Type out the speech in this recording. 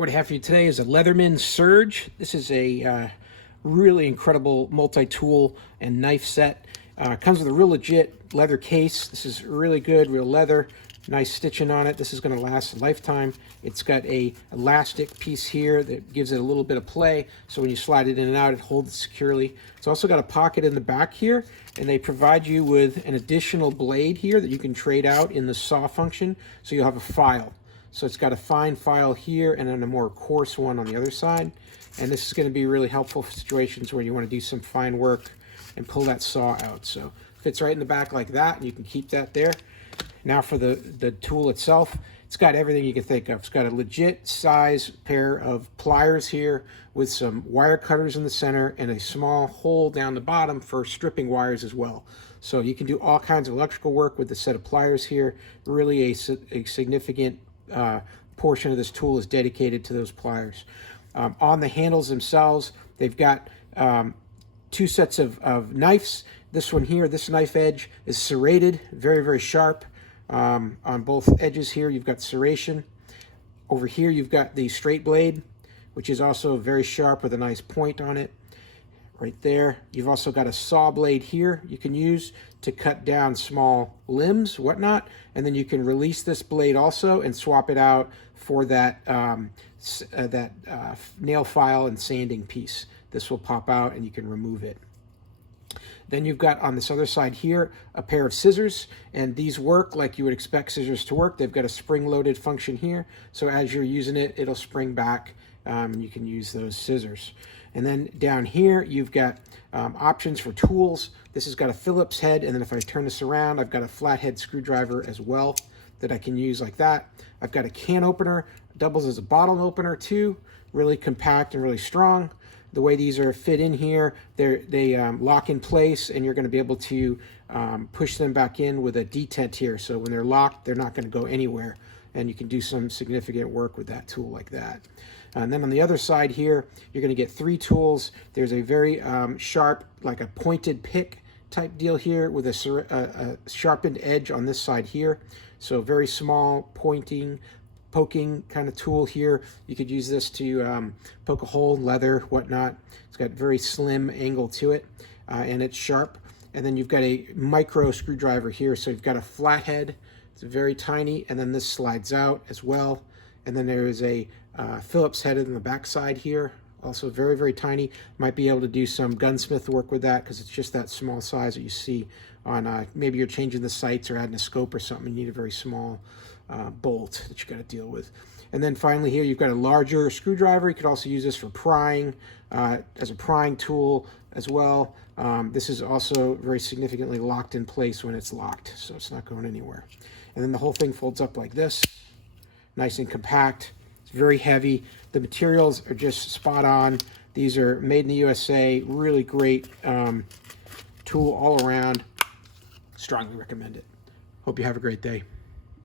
What I have for you today is a Leatherman Surge. This is a really incredible multi-tool and knife set. Comes with a real legit leather case. This is really good, real leather. Nice stitching on it. This is going to last a lifetime. It's got a elastic piece here that gives it a little bit of play. So when you slide it in and out, it holds it securely. It's also got a pocket in the back here, and they provide you with an additional blade here that you can trade out in the saw function. So you'll have a file. So it's got a fine file here and then a more coarse one on the other side. And this is going to be really helpful for situations where you want to do some fine work and pull that saw out. So it fits right in the back like that, and you can keep that there. Now for the tool itself, it's got everything you can think of. It's got a legit size pair of pliers here with some wire cutters in the center and a small hole down the bottom for stripping wires as well. So you can do all kinds of electrical work with the set of pliers here. Really a significant portion of this tool is dedicated to those pliers. On the handles themselves, they've got two sets of knives. This one here, this knife edge is serrated, very, very sharp. On both edges here, you've got serration. Over here, you've got the straight blade, which is also very sharp with a nice point on it. Right there. You've also got a saw blade here you can use to cut down small limbs, whatnot, and then you can release this blade also and swap it out for that nail file and sanding piece. This will pop out and you can remove it. Then you've got on this other side here a pair of scissors, and these work like you would expect scissors to work. They've got a spring-loaded function here, so as you're using it, it'll spring back and you can use those scissors. And then down here, you've got options for tools. This has got a Phillips head, and then if I turn this around, I've got a flathead screwdriver as well that I can use like that. I've got a can opener, doubles as a bottle opener too, really compact and really strong. The way these are fit in here, they lock in place, and you're going to be able to push them back in with a detent here. So when they're locked, they're not going to go anywhere, and you can do some significant work with that tool like that. And then on the other side here, you're going to get three tools. There's a very sharp, like a pointed pick type deal here with a sharpened edge on this side here. So very small poking kind of tool here. You could use this to poke a hole in leather, whatnot. It's got very slim angle to it, and it's sharp. And then you've got a micro screwdriver here. So you've got a flathead. It's very tiny, and then this slides out as well. And then there is a Phillips head in the back side here, also very, very tiny. Might be able to do some gunsmith work with that because it's just that small size that you see on maybe you're changing the sights or adding a scope or something. You need a very small bolt that you got to deal with. And then finally here, you've got a larger screwdriver. You could also use this for prying, as a prying tool as well. This is also very significantly locked in place when it's locked, so it's not going anywhere. And then the whole thing folds up like this, nice and compact. It's very heavy. The materials are just spot on. These are made in the USA. Really great tool all around. Strongly recommend it. Hope you have a great day.